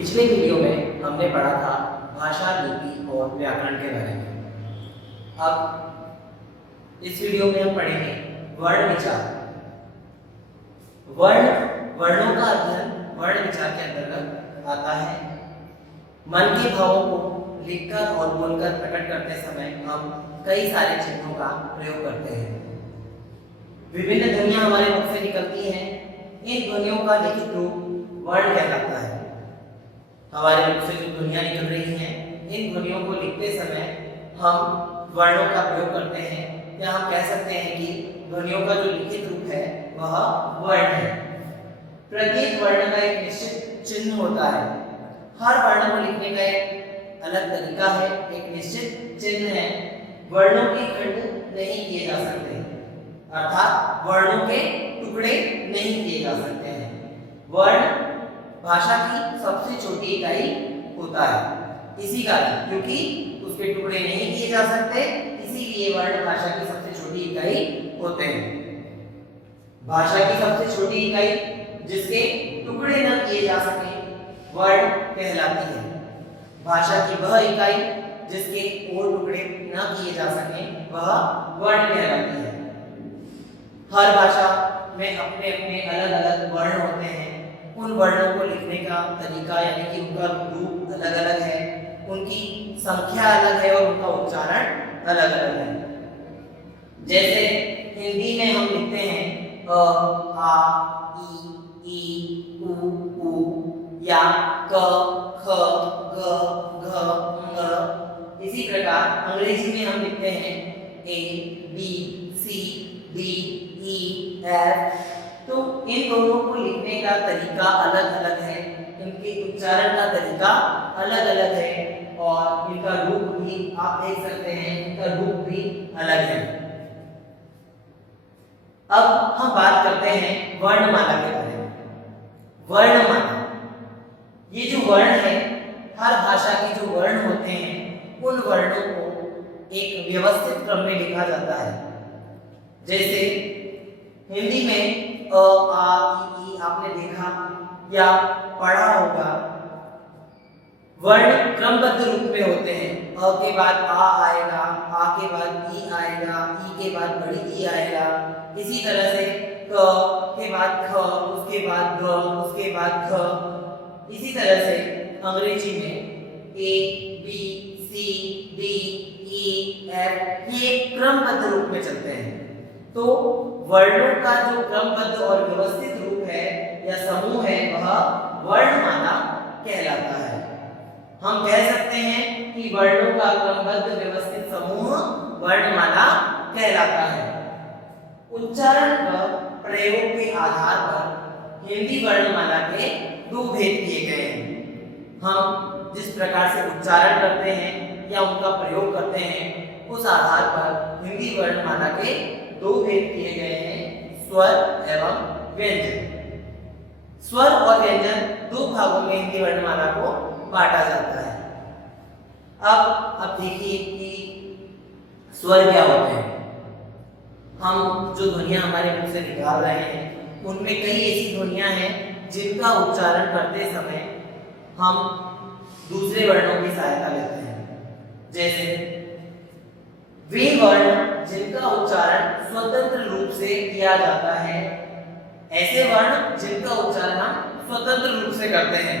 पिछले वीडियो में हमने पढ़ा था भाषा, लिपि और व्याकरण के बारे में। अब इस वीडियो में हम पढ़ेंगे वर्ण विचार। वर्णों का अध्ययन वर्ण विचार के अंतर्गत आता है। मन के भावों को लिखकर और बोलकर प्रकट करते समय हम कई सारे चिन्हों का प्रयोग करते हैं। विभिन्न ध्वनियां हमारे मुख से निकलती हैं। इन ध्वनियों का लिखित रूप वर्ण कहलाता है। हमारे मुख से जो ध्वनियां निकल रही हैं, इन ध्वनियों को लिखते समय हम वर्णों का प्रयोग करते हैं, या हम कह सकते हैं कि ध्वनियों का जो लिखित रूप है वह वर्ण है। प्रत्येक वर्ण का एक निश्चित चिन्ह होता है। हर वर्ण को लिखने का एक अलग तरीका है, एक निश्चित चिन्ह है। वर्णों के खंड नहीं किए जा सकते, अर्थात वर्णों के टुकड़े नहीं किए जा सकते हैं। वर्ण भाषा की सबसे छोटी इकाई होता है। इसी कारण, क्योंकि उसके टुकड़े नहीं किए जा सकते, इसीलिए वर्ण भाषा की सबसे छोटी इकाई होते हैं। भाषा की सबसे छोटी इकाई जिसके टुकड़े न किए जा सके वर्ण कहलाती है। भाषा की वह इकाई जिसके और टुकड़े न किए जा सके वह वर्ण कहलाती है। हर भाषा में अपने अपने अलग अलग वर्ण होते हैं। उन वर्णों को लिखने का तरीका यानी कि उनका रूप अलग अलग है, उनकी संख्या अलग है और उनका उच्चारण अलग अलग है। जैसे हिंदी में हम लिखते हैं अ, आ, ई, उ, या क, ख, ग, घ, ng। इसी प्रकार अंग्रेजी में हम लिखते हैं ए, बी, सी, डी, ई, एफ। तो इन दोनों को लिखने का तरीका अलग अलग है, इनके उच्चारण का तरीका अलग अलग है और इनका रूप भी आप देख सकते हैं, इनका रूप भी अलग है। अब हम बात करते हैं वर्णमाला के बारे में। वर्णमाला, ये जो वर्ण है, हर भाषा के जो वर्ण होते हैं उन वर्णों को एक व्यवस्थित क्रम में लिखा जाता है। जैसे हिंदी में अ, आ, ई आपने देखा या पढ़ा होगा। वर्ण क्रमबद्ध रूप में होते हैं। अ के बाद आ आएगा, आ के बाद ई आएगा, ई के बाद बड़ी ई आएगा। इसी तरह से क के बाद ख, उसके बाद ग, उसके बाद ख। इसी तरह से अंग्रेजी में ए, बी, सी, डी, ई, एफ ये क्रमबद्ध रूप में चलते हैं। तो वर्णों का जो क्रमबद्ध और व्यवस्थित रूप है या समूह है वह वर्णमाला कहलाता है। हम कह सकते हैं कि वर्णों का क्रमबद्ध व्यवस्थित समूह वर्णमाला कहलाता है। उच्चारण व प्रयोग के आधार पर हिंदी वर्णमाला के दो भेद किए गए हैं। हम जिस प्रकार से उच्चारण करते हैं या उनका प्रयोग करते हैं, उस आधार पर हिंदी वर्णमाला के दो भेद किए गए हैं, स्वर एवं व्यंजन। स्वर और व्यंजन दो भागों में हिंदी वर्णमाला को बांटा जाता है। अब देखिए कि स्वर क्या होते हैं। हम जो ध्वनियां हमारे मुंह से निकाल रहे हैं उनमें कई ऐसी ध्वनियां हैं जिनका उच्चारण करते समय हम दूसरे वर्णों की सहायता लेते हैं। जैसे वे वर्ण जिनका उच्चारण स्वतंत्र रूप से किया जाता है, ऐसे वर्ण जिनका उच्चारण हम स्वतंत्र रूप से करते हैं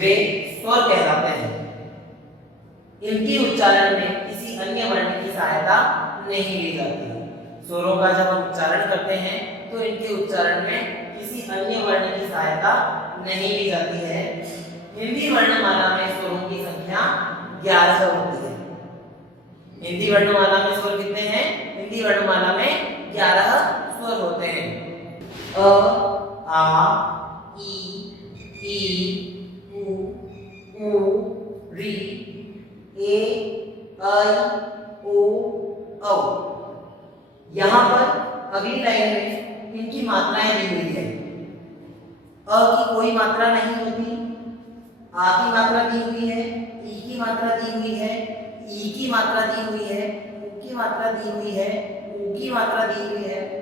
वे स्वर कहलाते हैं। इनके उच्चारण में किसी अन्य वर्ण की सहायता नहीं ली जाती। स्वरों का जब हम उच्चारण करते हैं तो इनके उच्चारण में किसी अन्य वर्ण की सहायता नहीं ली जाती है। हिंदी वर्णमाला में स्वरों की संख्या 11 होती है। हिंदी वर्णमाला में स्वर कितने हैं? हिंदी वर्णमाला में 11 स्वर होते हैं। अ, आ, ई, उ, री, ए, ऐ, ओ, औ। यहाँ पर अगली लाइन में इनकी मात्राएं दी हुई है। अ की कोई मात्रा नहीं होती, आ की मात्रा दी हुई है, ई की मात्रा दी हुई है, ई की मात्रा दी हुई है, उ की मात्रा दी हुई है, उ की मात्रा दी हुई है।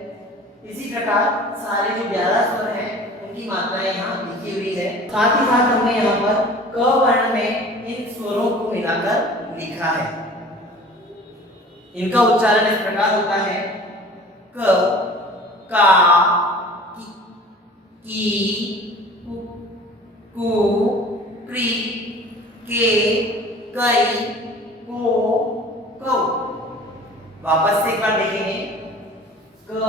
इसी प्रकार सारे जो 11 स्वर हैं इनकी मात्राएं यहाँ लिखी हुई है। साथ ही साथ हमने यहाँ पर क वर्ण में इन स्वरों को मिलाकर लिखा है। इनका उच्चारण इस प्रकार होता है क, का, की, कु, क्री, के, कई, को, कौ। वापस से एक बार देखेंगे क,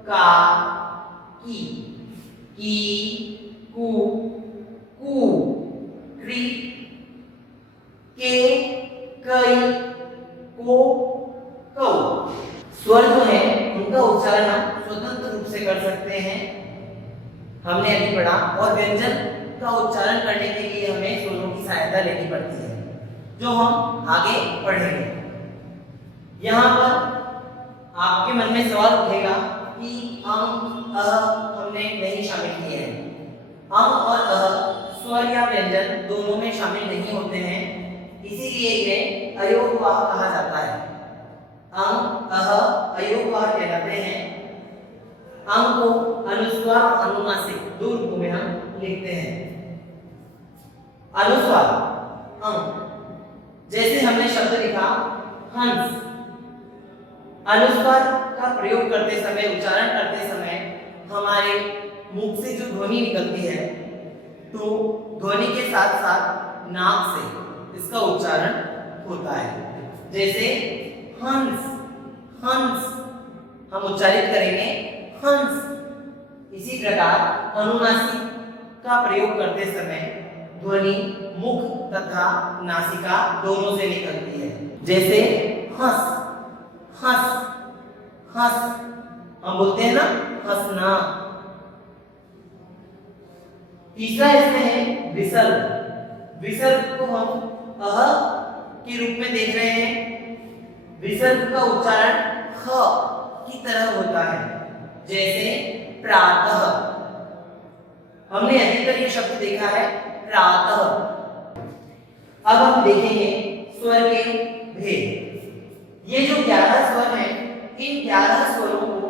का, की, कु, क्री, के, कई, को, कौ। स्वर जो है उनका उच्चारण हम स्वतंत्र रूप से कर सकते हैं, हमने अभी पढ़ा, और व्यंजन का उच्चारण करने के लिए हमें स्वरों की सहायता लेनी पड़ती है, जो हम आगे पढ़ेंगे। यहाँ पर आपके मन में सवाल उठेगा कि अं, हमने नहीं शामिल किए हैं। अं और स्वर या व्यंजन दोनों में शामिल नहीं होते हैं, इसीलिए इन्हें अयोगवाह कहा जाता है। अयोगवाह कहलाते हैं। को अनुस्वार और अनुनासिक दो रूपों में हम लिखते हैं। अनुस्वार जैसे हमने शब्द लिखा हंस, अनुस्वार का प्रयोग करते समय, उच्चारण करते समय हमारे मुख से जो ध्वनि निकलती है, तो ध्वनि के साथ साथ नाक से इसका उच्चारण होता है। जैसे हंस, हंस हम उच्चारित करेंगे हंस। इसी प्रकार अनुनासिक का प्रयोग करते समय ध्वनि मुख तथा नासिका दोनों से निकलती है। जैसे हंस, हंस, हंस हम बोलते हैं ना हंसना। तीसरा इसमें है विसर्ग। विसर्ग को हम के रूप में देख रहे हैं। विसर्ग का उच्चारण ख की तरह होता है, जैसे प्रातः। हमने अधिकतर ये शब्द देखा है प्रातः। अब हम देखेंगे स्वर के भेद। ये जो 11 स्वर हैं, इन 11 स्वरों को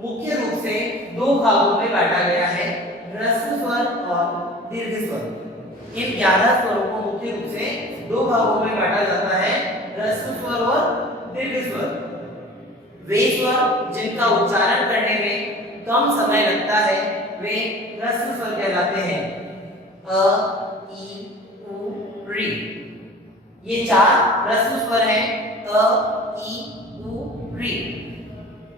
मुख्य रूप से दो भागों में बांटा गया है, ह्रस्व स्वर और दीर्घ स्वर। इन 11 स्वरों को मुख्य रूप से दो भागों में बांटा जाता है, ह्रस्व स्वर और दीर्घ स्वर। वे स्वर जिनका उच्चारण करने में कम समय लगता है, वे ह्रस्व स्वर कहलाते हैं। अ, ई, उ, ऋ। ये 4 ह्रस्व स्वर हैं, अ, ई, उ, ऋ।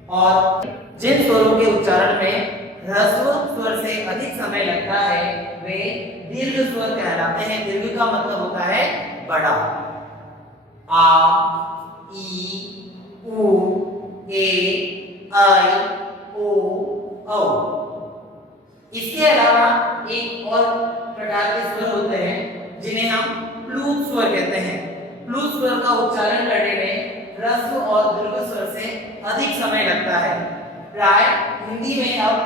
और जिन स्वरों के उच्चारण में ह्रस्व स्वर से अधिक समय लगता है, वे दीर्घ स्वर कहलाते हैं। दीर्घ का मतलब होता है बड़ा। आ, ई, उ, ए, आई, ओ, औ। इसके अलावा एक और प्रकार के स्वर होते हैं जिन्हें हम प्लूत स्वर कहते हैं। प्लूत स्वर का उच्चारण करने में ह्रस्व और दीर्घ स्वर से अधिक समय लगता है। प्राय हिंदी में अब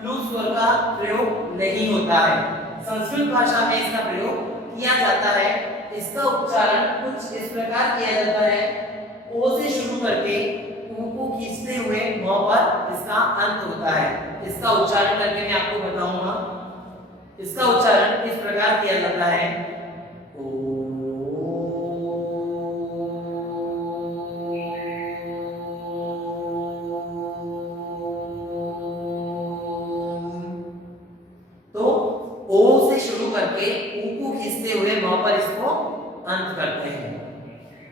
प्लूत स्वर का प्रयोग नहीं होता है, संस्कृत भाषा में इसका प्रयोग किया जाता है। इसका उच्चारण कुछ इस प्रकार किया जाता है, ओ से शुरू करके ऊ को खींचते हुए म पर इसका अंत होता है। इसका उच्चारण करके मैं आपको बताऊंगा। इसका उच्चारण इस प्रकार किया जाता है, तो ओ से शुरू करके ऊ को खींचते हुए म पर इसको अंत करते हैं।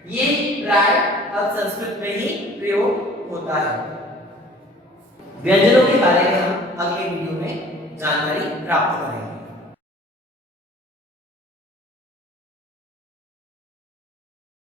ये प्राय अब संस्कृत में ही प्रयोग होता है। व्यंजनों के बारे में हम अगले वीडियो में जानकारी प्राप्त करेंगे।